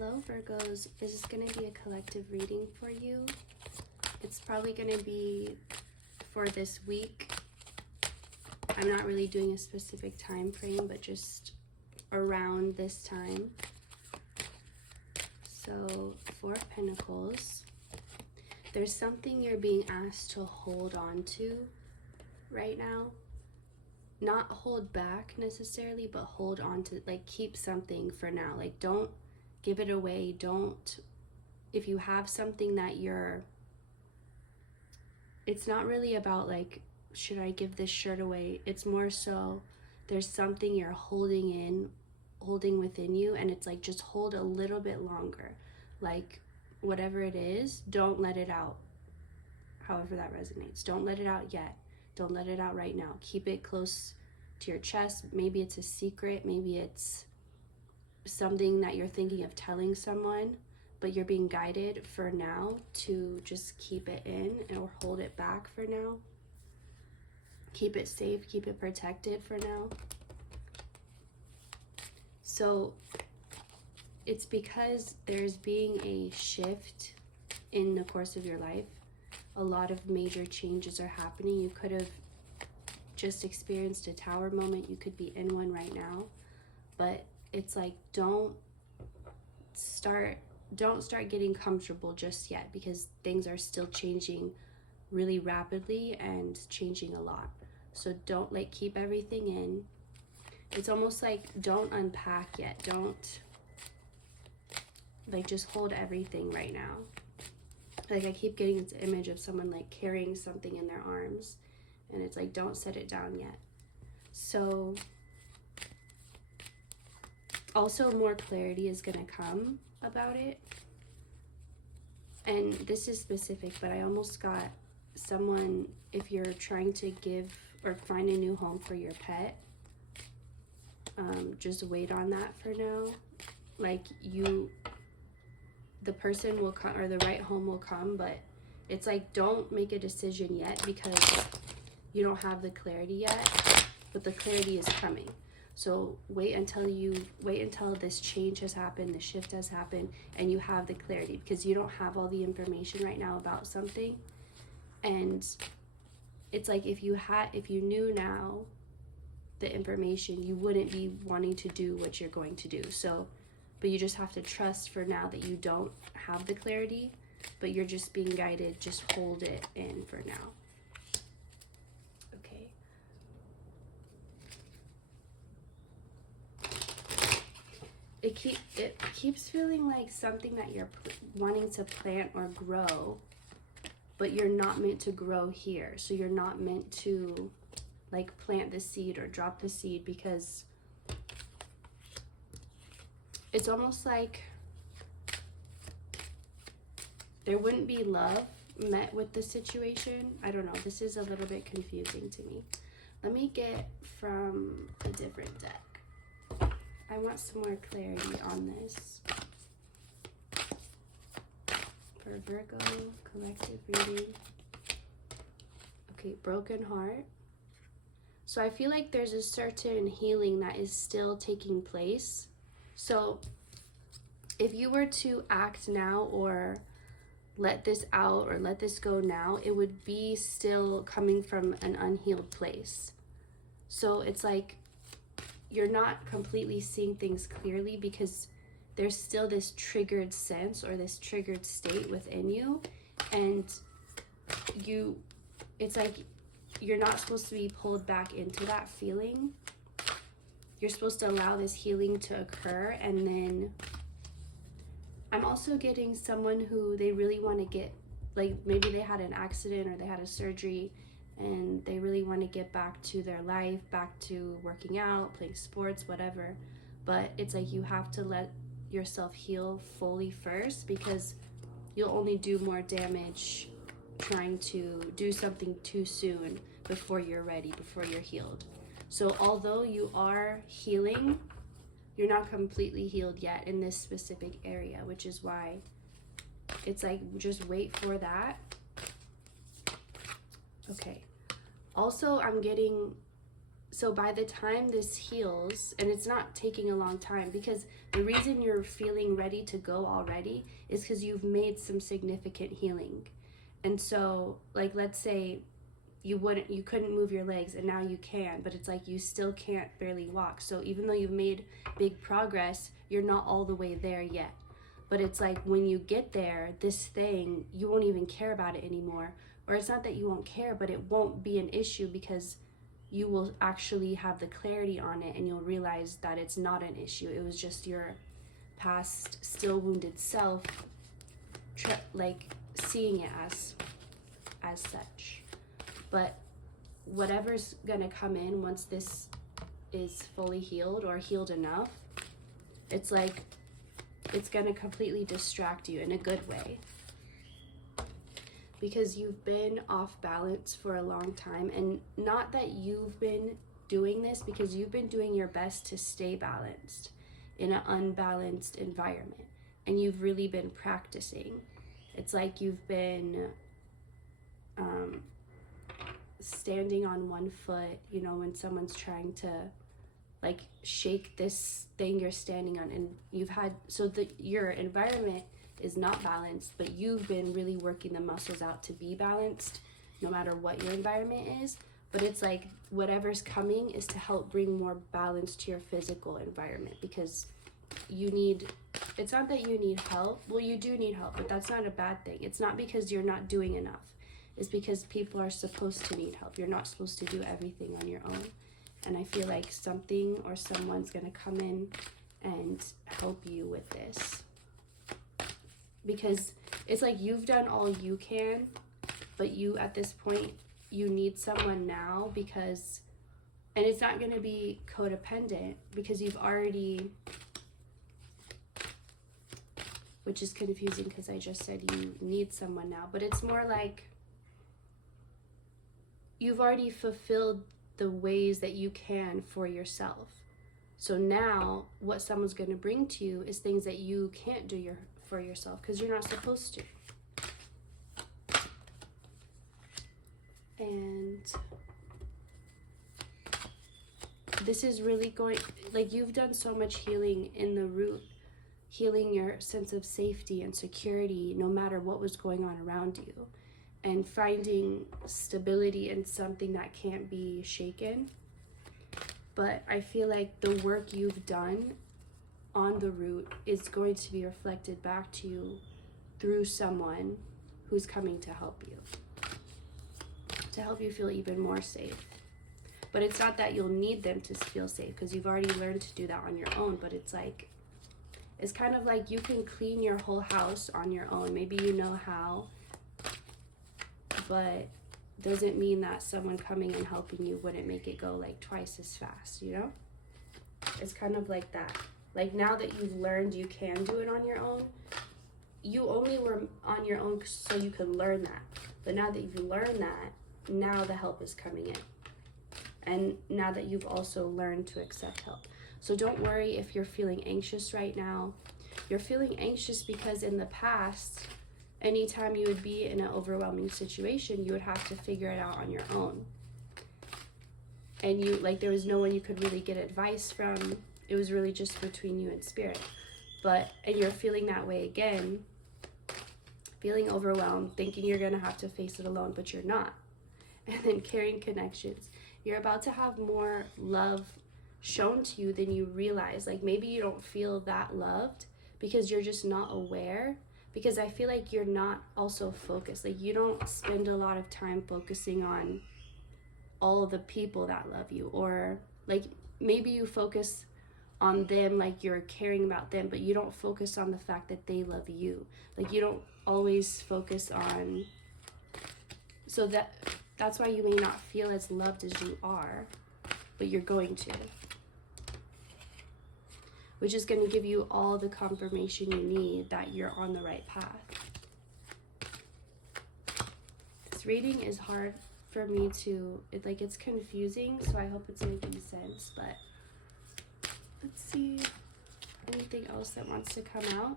Hello Virgos, this is going to be a collective reading for you. It's probably going to be for this week. I'm not really doing a specific time frame, but just around this time. So, Four of Pentacles. There's something you're being asked to hold on to right now. Not hold back necessarily, but hold on to, like, keep something for now. Like, don't give it away. Don't, if you have something that it's not really about like, should I give this shirt away? It's more so there's something you're holding within you, and it's like, just hold a little bit longer. Like, whatever it is, don't let it out. However that resonates. Don't let it out yet. Don't let it out right now. Keep it close to your chest. Maybe it's a secret. Maybe it's something that you're thinking of telling someone, but you're being guided for now to just keep it in or hold it back for now. Keep it safe. Keep it protected for now. So it's because there's being a shift in the course of your life. A lot of major changes are happening. You could have just experienced a tower moment. You could be in one right now, but it's like, don't start getting comfortable just yet, because things are still changing really rapidly and changing a lot. So don't, like, keep everything in. It's almost like, don't unpack yet. Don't, like, just hold everything right now. Like, I keep getting this image of someone like carrying something in their arms, and it's like, don't set it down yet. So also more clarity is going to come about it. And this is specific, but I almost got someone, if you're trying to give or find a new home for your pet, just wait on that for now. Like, the person will come, or the right home will come, but it's like, don't make a decision yet because you don't have the clarity yet, but the clarity is coming. So wait until this change has happened, the shift has happened, and you have the clarity, because you don't have all the information right now about something. And it's like, if you knew now the information, you wouldn't be wanting to do what you're going to do. So, but you just have to trust for now that you don't have the clarity, but you're just being guided. Just hold it in for now. Okay. It keeps feeling like something that you're wanting to plant or grow, but you're not meant to grow here. So you're not meant to, like, plant the seed or drop the seed, because it's almost like there wouldn't be love met with the situation. I don't know. This is a little bit confusing to me. Let me get from a different deck. I want some more clarity on this. For Virgo, collective reading. Okay, broken heart. So I feel like there's a certain healing that is still taking place. So if you were to act now or let this out or let this go now, it would be still coming from an unhealed place. So it's like, you're not completely seeing things clearly, because there's still this triggered sense or this triggered state within you, and it's like, you're not supposed to be pulled back into that feeling. You're supposed to allow this healing to occur. And then I'm also getting someone who, they really want to get, like, maybe they had an accident or they had a surgery and they really want to get back to their life, back to working out, playing sports, whatever. But it's like, you have to let yourself heal fully first, because you'll only do more damage trying to do something too soon before you're ready, before you're healed. So although you are healing, you're not completely healed yet in this specific area, which is why it's like, just wait for that. Okay. Also, I'm getting So by the time this heals, and it's not taking a long time, because the reason you're feeling ready to go already is because you've made some significant healing. And so, like, let's say you couldn't move your legs and now you can, but it's like you still can't barely walk. So even though you've made big progress, you're not all the way there yet. But it's like when you get there, this thing, you won't even care about it anymore. Or it's not that you won't care, but it won't be an issue because you will actually have the clarity on it, and you'll realize that it's not an issue. It was just your past still wounded self like seeing it as such. But whatever's gonna come in once this is fully healed or healed enough, it's like it's gonna completely distract you in a good way. Because you've been off balance for a long time, and not that you've been doing this, because you've been doing your best to stay balanced in an unbalanced environment, and you've really been practicing. It's like you've been standing on one foot, you know, when someone's trying to like shake this thing you're standing on, and you've had, so that your environment is not balanced, but you've been really working the muscles out to be balanced no matter what your environment is. But it's like whatever's coming is to help bring more balance to your physical environment, because you need, it's not that you need help, well, you do need help, but that's not a bad thing. It's not because you're not doing enough, it's because people are supposed to need help. You're not supposed to do everything on your own. And I feel like something or someone's gonna come in and help you with this, because it's like you've done all you can, but you, at this point, you need someone now, because, and it's not going to be codependent, because you've already, which is confusing because I just said you need someone now, but it's more like you've already fulfilled the ways that you can for yourself. So now what someone's going to bring to you is things that you can't do for yourself, because you're not supposed to. And this is really going, like, you've done so much healing in the root, healing your sense of safety and security no matter what was going on around you, and finding stability in something that can't be shaken. But I feel like the work you've done on the root is going to be reflected back to you through someone who's coming to help you feel even more safe. But it's not that you'll need them to feel safe, because you've already learned to do that on your own. But it's like, it's kind of like you can clean your whole house on your own. Maybe you know how, but doesn't mean that someone coming and helping you wouldn't make it go like twice as fast, you know? It's kind of like that. Like, now that you've learned you can do it on your own, you only were on your own so you could learn that. But now that you've learned that, now the help is coming in. And now that you've also learned to accept help. So don't worry if you're feeling anxious right now. You're feeling anxious because in the past, anytime you would be in an overwhelming situation, you would have to figure it out on your own. And you, like, there was no one you could really get advice from. It was really just between you and spirit. And you're feeling that way again, feeling overwhelmed, thinking you're gonna have to face it alone, but you're not. And then carrying connections. You're about to have more love shown to you than you realize. Like, maybe you don't feel that loved because you're just not aware. Because I feel like you're not also focused. Like, you don't spend a lot of time focusing on all of the people that love you. Or, like, maybe you focus on them, like you're caring about them, but you don't focus on the fact that they love you. Like, you don't always focus on, so that's why you may not feel as loved as you are, but you're going to, which is going to give you all the confirmation you need that you're on the right path. This reading is hard for me to, it's confusing, so I hope it's making sense, but let's see, anything else that wants to come out?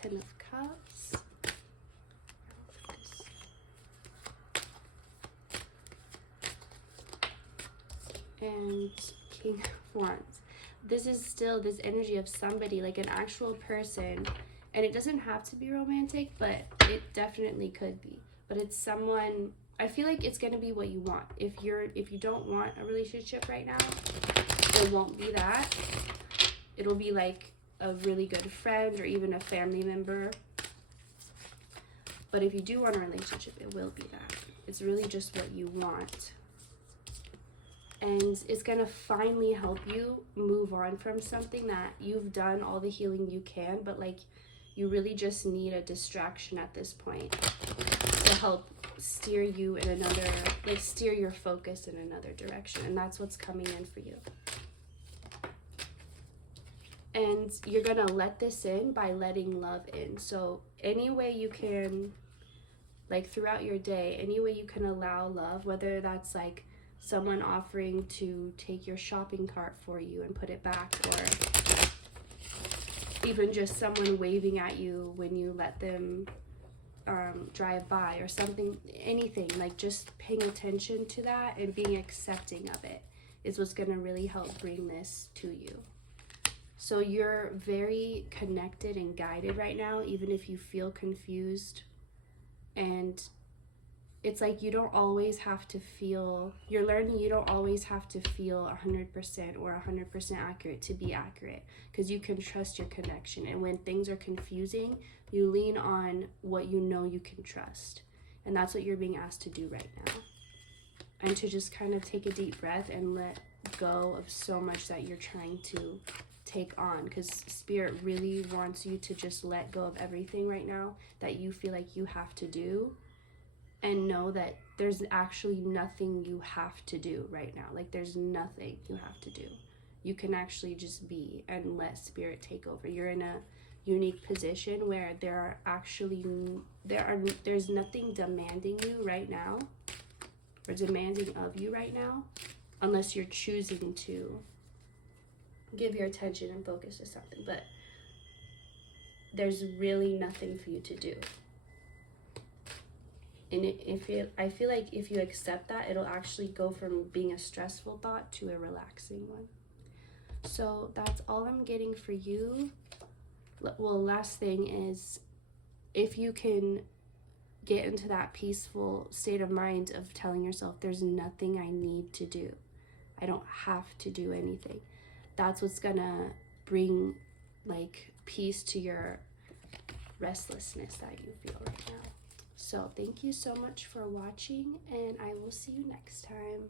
10 of Cups. and King of Wands. This is still this energy of somebody, like an actual person, and it doesn't have to be romantic, but it definitely could be. But it's someone, I feel like it's going to be what you want. If you don't want a relationship right now, it won't be that. It'll be like a really good friend or even a family member. But if you do want a relationship, it will be that. It's really just what you want. And it's going to finally help you move on from something that you've done all the healing you can, but like you really just need a distraction at this point to help steer you in another, like steer your focus in another direction. And that's what's coming in for you. And you're going to let this in by letting love in. So any way you can, like throughout your day, any way you can allow love, whether that's like someone offering to take your shopping cart for you and put it back, or even just someone waving at you when you let them drive by or something, anything, like just paying attention to that and being accepting of it is what's going to really help bring this to you. So you're very connected and guided right now, even if you feel confused. And it's like you don't always have to feel, you're learning you don't always have to feel 100% or 100% accurate to be accurate, because you can trust your connection. And when things are confusing, you lean on what you know you can trust. And that's what you're being asked to do right now. And to just kind of take a deep breath and let go of so much that you're trying to take on, because Spirit really wants you to just let go of everything right now that you feel like you have to do, and know that there's actually nothing you have to do right now. Like there's nothing you have to do. You can actually just be and let Spirit take over. You're in a unique position where there's nothing demanding you right now, or demanding of you right now, unless you're choosing to give your attention and focus to something. But there's really nothing for you to do. And I feel like if you accept that, it'll actually go from being a stressful thought to a relaxing one. So that's all I'm getting for you. Well, last thing is, if you can get into that peaceful state of mind of telling yourself, there's nothing I need to do. I don't have to do anything. That's what's gonna bring like peace to your restlessness that you feel right now. So thank you so much for watching, and I will see you next time.